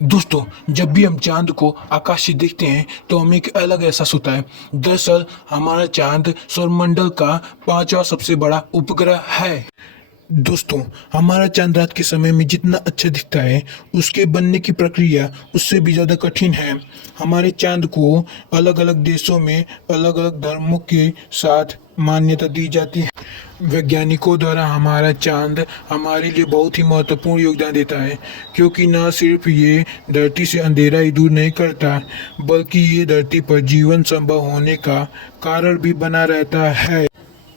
दोस्तों, जब भी हम चांद को आकाश से देखते हैं तो हमें एक अलग एहसास होता है। दरअसल हमारा चांद सौरमंडल का पांचवा सबसे बड़ा उपग्रह है। दोस्तों, हमारा चांद रात के समय में जितना अच्छा दिखता है, उसके बनने की प्रक्रिया उससे भी ज़्यादा कठिन है। हमारे चांद को अलग अलग देशों में अलग अलग धर्मों के साथ मान्यता दी जाती है। वैज्ञानिकों द्वारा हमारा चांद हमारे लिए बहुत ही महत्वपूर्ण योगदान देता है, क्योंकि न सिर्फ ये धरती से अंधेरा ही दूर नहीं करता, बल्कि ये धरती पर जीवन संभव होने का कारण भी बना रहता है।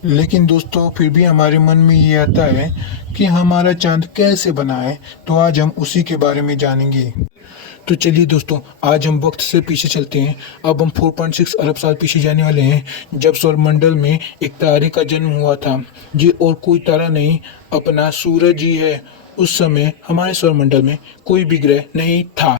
लेकिन दोस्तों, फिर भी हमारे मन में ये आता है कि हमारा चांद कैसे बना है, तो आज हम उसी के बारे में जानेंगे। तो चलिए दोस्तों, आज हम वक्त से पीछे चलते हैं। अब हम 4.6 अरब साल पीछे जाने वाले हैं, जब सौरमंडल में एक तारे का जन्म हुआ था। ये और कोई तारा नहीं, अपना सूरज ही है। उस समय हमारे सौरमंडल में कोई भी ग्रह नहीं था।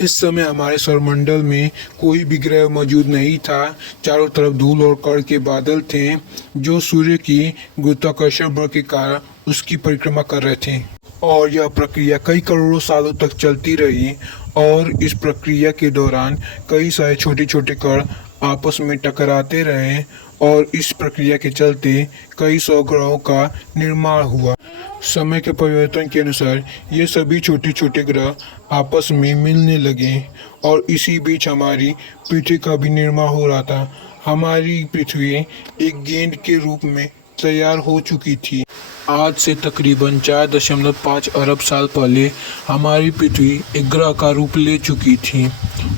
इस समय हमारे सौरमंडल में कोई भी ग्रह मौजूद नहीं था। चारों तरफ धूल और कण के बादल थे, जो सूर्य की गुरुत्वाकर्षण बल के कारण उसकी परिक्रमा कर रहे थे। और यह प्रक्रिया कई करोड़ों सालों तक चलती रही, और इस प्रक्रिया के दौरान कई सारे छोटे छोटे कण आपस में टकराते रहे, और इस प्रक्रिया के चलते कई सौ ग्रहों का निर्माण हुआ। समय के परिवर्तन के अनुसार ये सभी छोटे छोटे ग्रह आपस में मिलने लगे, और इसी बीच हमारी पृथ्वी का भी निर्माण हो रहा था। हमारी पृथ्वी एक गेंद के रूप में तैयार हो चुकी थी। आज से तकरीबन 4.5 अरब साल पहले हमारी पृथ्वी एक ग्रह का रूप ले चुकी थी,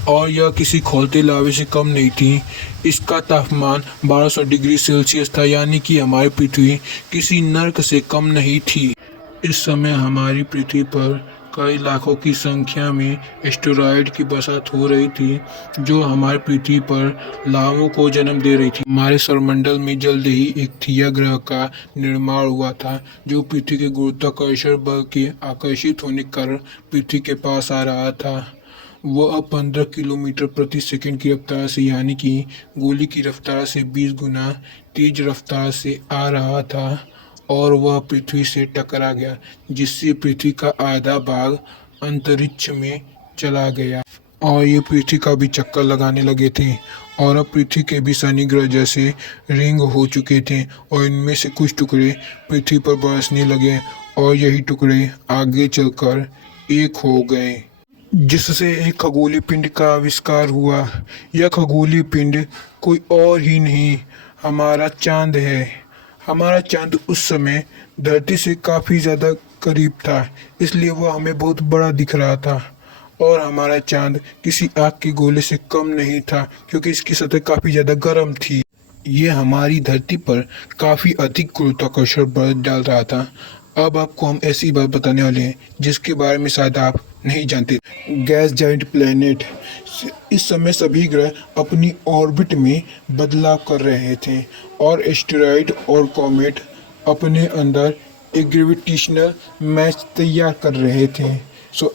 और यह किसी खौलते लावे से कम नहीं थी। इसका तापमान 1200 डिग्री सेल्सियस था, यानी कि हमारी पृथ्वी किसी नर्क से कम नहीं थी। इस समय हमारी पृथ्वी पर कई लाखों की संख्या में एस्टेरॉयड की बरसात हो रही थी, जो हमारी पृथ्वी पर लावों को जन्म दे रही थी। हमारे सौरमंडल में जल्द ही एक थिया ग्रह का निर्माण हुआ था, जो पृथ्वी के गुरुत्वाकर्षण बल के आकर्षित होने के कारण पृथ्वी के पास आ रहा था। वह 15 किलोमीटर प्रति सेकंड की रफ्तार से, यानी कि गोली की रफ्तार से 20 गुना तेज रफ्तार से आ रहा था, और वह पृथ्वी से टकरा गया, जिससे पृथ्वी का आधा भाग अंतरिक्ष में चला गया, और ये पृथ्वी का भी चक्कर लगाने लगे थे। और अब पृथ्वी के भी शनि ग्रह जैसे रिंग हो चुके थे, और इनमें से कुछ टुकड़े पृथ्वी पर बरसने लगे, और यही टुकड़े आगे चलकर एक हो गए, जिससे एक खगोलीय पिंड का आविष्कार हुआ। यह खगोलीय पिंड कोई और ही नहीं, हमारा चांद है। हमारा चांद उस समय धरती से काफ़ी ज़्यादा करीब था, इसलिए वह हमें बहुत बड़ा दिख रहा था। और हमारा चांद किसी आग के गोले से कम नहीं था, क्योंकि इसकी सतह काफ़ी ज़्यादा गर्म थी। ये हमारी धरती पर काफ़ी अधिक गुरुत्वाकर्षण बल डाल रहा था। अब आपको हम ऐसी बात बताने वाले हैं जिसके बारे में शायद आप नहीं जानते। Gas giant planet. इस समय सभी ग्रह अपनी ऑर्बिट में बदलाव कर रहे थे, और एस्टेरॉयड और कॉमेट अपने अंदर एक ग्रेविटेशनल मैच तैयार कर रहे थे।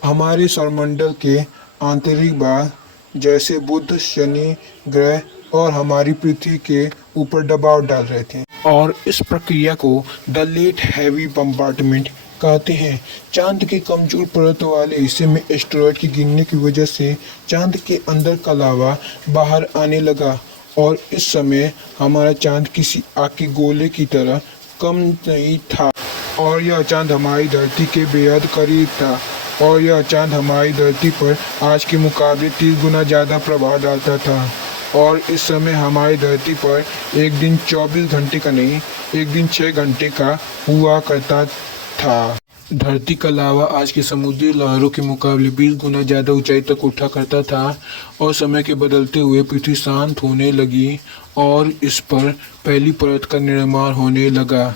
हमारे सौरमंडल के आंतरिक भाग, जैसे बुध, शनि ग्रह और हमारी पृथ्वी के ऊपर दबाव डाल रहे थे, और इस प्रक्रिया को द लेट हैवी बम्बार्डमेंट कहते हैं। चांद के कमजोर परत वाले हिस्से में एस्टेरॉयड के गिरने की वजह से चांद के अंदर का लावा बाहर आने लगा, और इस समय हमारा चांद किसी आग के गोले की तरह कम नहीं था, और यह चांद हमारी धरती के बेहद करीब था। और यह चांद हमारी धरती पर आज के मुकाबले 30 गुना ज़्यादा प्रभाव डालता था। और इस समय हमारी धरती पर एक दिन 24 घंटे का नहीं, एक दिन 6 घंटे का हुआ करता था। धरती का लावा आज के समुद्री लहरों के मुकाबले 20 गुना ज़्यादा ऊंचाई तक उठा करता था, और समय के बदलते हुए पृथ्वी शांत होने लगी, और इस पर पहली परत का निर्माण होने लगा।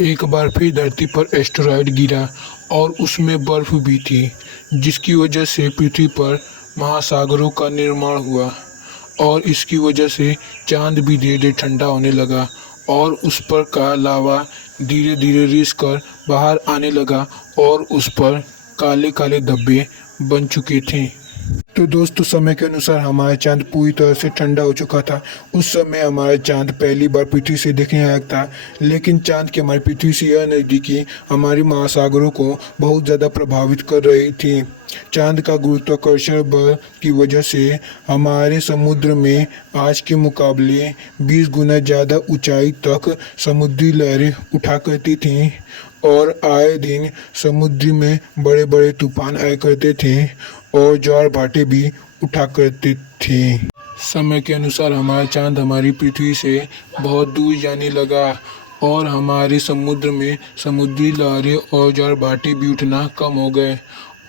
एक बार फिर धरती पर एस्टेरॉयड गिरा, और उसमें बर्फ भी थी, जिसकी वजह से पृथ्वी पर महासागरों का निर्माण हुआ, और इसकी वजह से चांद भी धीरे धीरे ठंडा होने लगा, और उस पर का लावा धीरे धीरे रिस कर बाहर आने लगा, और उस पर काले काले धब्बे बन चुके थे। तो दोस्तों समय के अनुसार हमारा चांद पूरी तरह से ठंडा हो चुका था। उस समय हमारा चांद पहली बार पृथ्वी से दिखने लायक था, लेकिन चांद की हमारी पृथ्वी से यह नज़दीकी हमारे महासागरों को बहुत ज़्यादा प्रभावित कर रही थी। चांद का गुरुत्वाकर्षण बल की वजह से हमारे समुद्र में आज के मुकाबले 20 गुना ज़्यादा ऊंचाई तक समुद्री लहरें उठा करती थीं और आए दिन समुद्र में बड़े बड़े तूफान आया करते थे और ज्वार भाटे भी उठा करते थे। समय के अनुसार हमारा चांद हमारी पृथ्वी से बहुत दूर जाने लगा और हमारे समुद्र में समुद्री लहरें और ज्वार भाटे भी उठना कम हो गए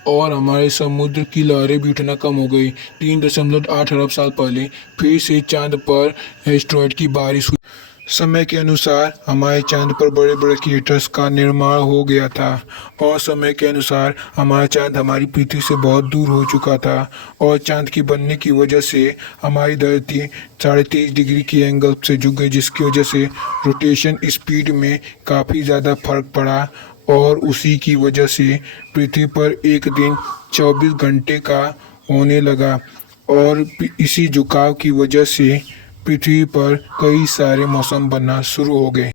और हमारे समुद्र की लहरें भी उठना कम हो गई। 3.8 अरब साल पहले फिर से चांद पर एस्टेरॉयड की बारिश हुई। समय के अनुसार हमारे चांद पर बड़े बड़े क्रेटर्स का निर्माण हो गया था और समय के अनुसार हमारा चांद हमारी पृथ्वी से बहुत दूर हो चुका था और चांद के बनने की वजह से हमारी धरती 23.5 डिग्री के एंगल से झुक गई, जिसकी वजह से रोटेशन स्पीड में काफ़ी ज़्यादा फर्क पड़ा और उसी की वजह से पृथ्वी पर एक दिन 24 घंटे का होने लगा और इसी झुकाव की वजह से पृथ्वी पर कई सारे मौसम बनना शुरू हो गए।